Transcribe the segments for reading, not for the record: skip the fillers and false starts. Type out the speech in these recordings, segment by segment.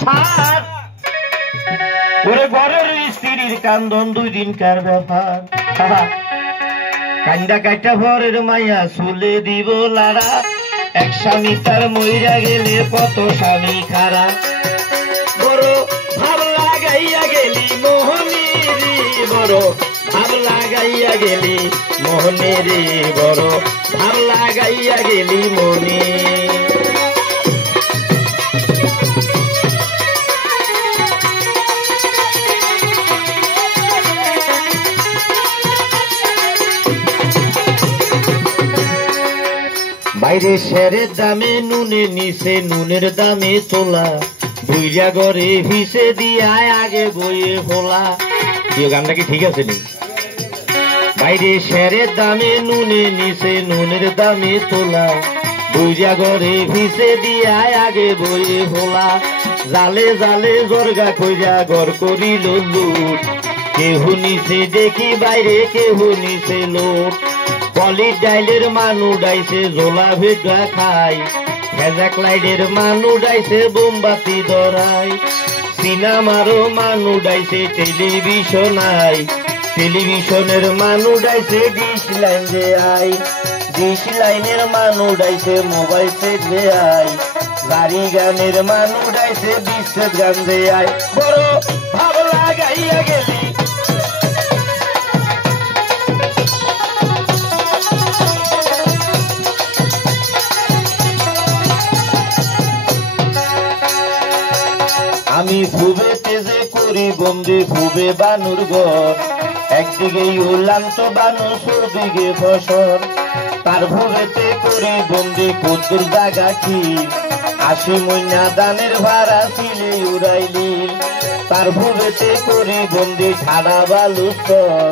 সার ওরে ঘরের স্ত্রীর কান্দন 2 দিনকার ব্যাপার কান্দা কাটা ভরের মাইয়া চুলে দিব লারা এক স্বামী তার মইরা গেলে কত স্বামী খারা বড় ভাব লাগাইয়া গেলি মোহনী রে বড় ভাব লাগাইয়া গেলি মোহনী রে বড় ভাব লাগাইয়া গেলি মনি বাইরে শেরের দামে নুনে নিচে নুনের দামে তোলা বুইরা ঘরে ভিসে দিয়া আগে বইয়ে ফোলা গানটা কি ঠিক আছে নি বাইরে শেরের দামে নুনে নিচে নুনের দামে তোলা বুইরা ঘরে ভিসে দিয়া আগে বইয়ে ফোলা জালে জালে জর্গা কইরা ঘর করিল লুট কেহ নিচে দেখি বাইরে কেহ নিচে লোট পলি ডাইলের মানু ডাইছে জোলা ভেজা খাই ভেজাক লাইটের মানু ডাইছে বোমবাতি ধরাই সিনেমারও মানু ডাইছে টেলিভিশনাই টেলিভিশনের মানু ডাইছে ডিশ লাইন যে আই ডিশ লাইনের মানু ডাইছে মোবাইল সেট যে আই গাড়ি গানের মানু ডাইছে বিশ্বত গান যে আই বড় ভাব লাগাইয়া গেলি আমি খুবে তেজে করি বন্দি খুবে বানুর ঘর একদিকে উল্লান্ত বানু চৌদিকে ফসল তার ভুবেতে করি বন্দি কদ্দুর জাগা কি 80 মইনা দানের ভাড়া ছিলে উড়াইলি তার ভুবেতে করি বন্দি খাড়া বালু চর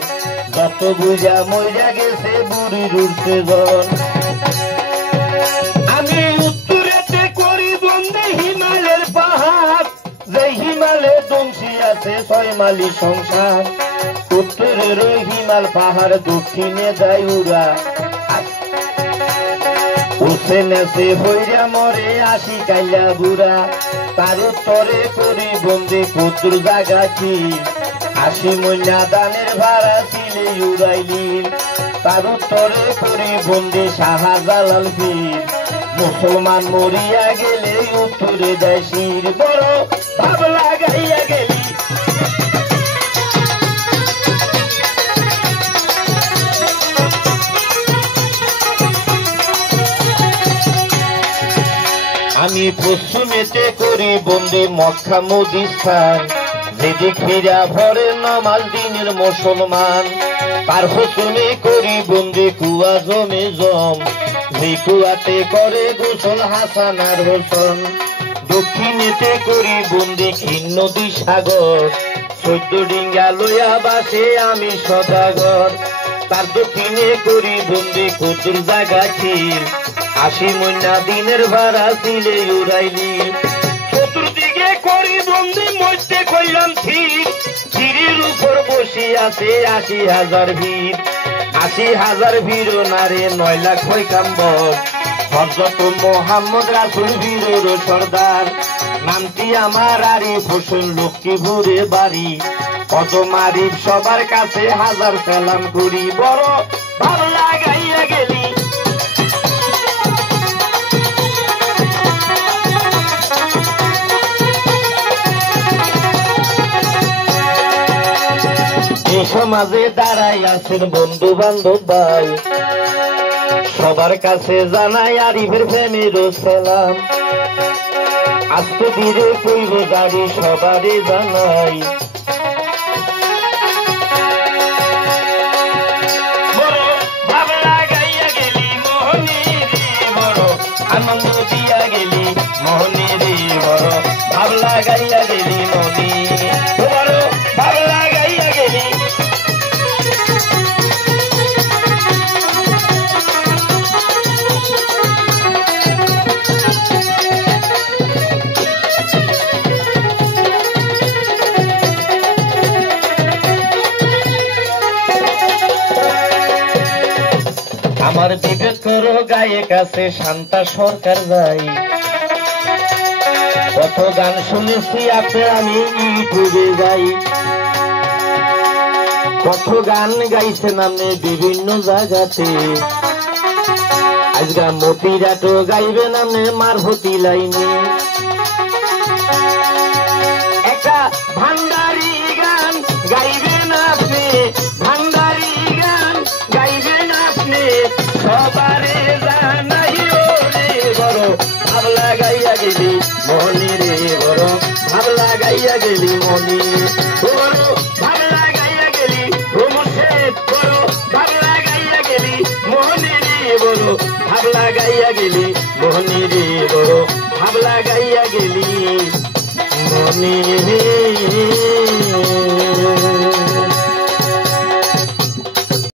যত বুঝা মইরা গেছে বুড়ির উঠছে জন আমি উত্তরেতে করি বন্দি হিমালয়ের পাহাড় যে হিমালে দংশি আছে 6 মালি সংসার উত্তরের হিমাল পাহাড় দক্ষিণে যায় উড়া উঠে নেছে হইরা মরে 80 কাইলা বুড়া তার উত্তরে করি বন্দি কদ্দুর জাগা কি 80 মইনা দানের ভাড়া ছিলে উড়াইলি তার উত্তরে করি বন্দি শাহজালাল পীর মুসলমান মরিয়া গেলে উত্তরে দেয় শির বড় ভাব লাগাইয়া গেলি আমি পশ্চিমেতে করি বন্দি মক্কা মদিস্থান যেদিক ফিরা ভরে নামাজ দিনের মুসলমান তার হোসনে করি বন্দি কুয়া জমে জম যে কুয়াতে করে গোসল হাসান আর হোসন দক্ষিণেতে করি বন্দি ক্ষীণ নদী সাগর 14 ডিঙ্গা লইয়া বাসে আমি সদাগর তার দক্ষিণে করি বন্দি কদ্দুর জাগা ক্ষীর 80 মইনা দিনের ভাড়া ছিলে উড়াইলি চতুর্দিকে করি বন্দি মধ্যে কইলাম ঠিক সিঁড়ির উপর বসে আছে 80,000 ভিড় 80,000 ভিড় নারে 9 লাখ পয়গাম্বর হযরত মুহাম্মদ রাসূল বীরের সর্দার নামটি আমার আরিফ হোসেন লক্ষ্মীপুরে বাড়ি কদম আরিফ সবার কাছে হাজার সালাম করি বড় ভালো লাগাইয়া গেলি সমাজে দাঁড়াই আছেন বন্ধু বান্ধব ভাই সবার কাছে জানাই আরিফের প্রেমের সালাম আজকে ধীরে কইব গাড়ি সবারই জানাই বড় ভাব লাগাইয়া গেলি মোহনী রে বড় আনন্দ দিয়া গেলি মোহনী রে বড় ভাব লাগাইয়া গেলি মোহনী বড় ভাব লাগাইয়া গেলি আমার বিবেক করো গায়ে কাছে শান্তা সরকার যাই কত গান শুনেছি আপনার আমি ইউটিউবে যাই, কত গান গাইছেন আপনি বিভিন্ন জায়গাতে। আজকা মতিরাটো গাইবেন আপনি মারফতি লাইনে, একটা ভান্ডারি গান গাইবেন আপনি, ভান্ডারি গান গাইবেন আপনি। সবারে জানাইও রে বড় ভাবলা গাইয়া গেলি মনি রে, বড় ভাবলা গাইয়া গেলি মনি, বড় ভাবলা গাইয়া গেলি রোমসেদ, বড় ভাবলা গাইয়া গেলি মনি রে, বড় ভাবলা গাইয়া গেলি মনি রে, বড় ভাবলা গাইয়া গেলি মনি রে।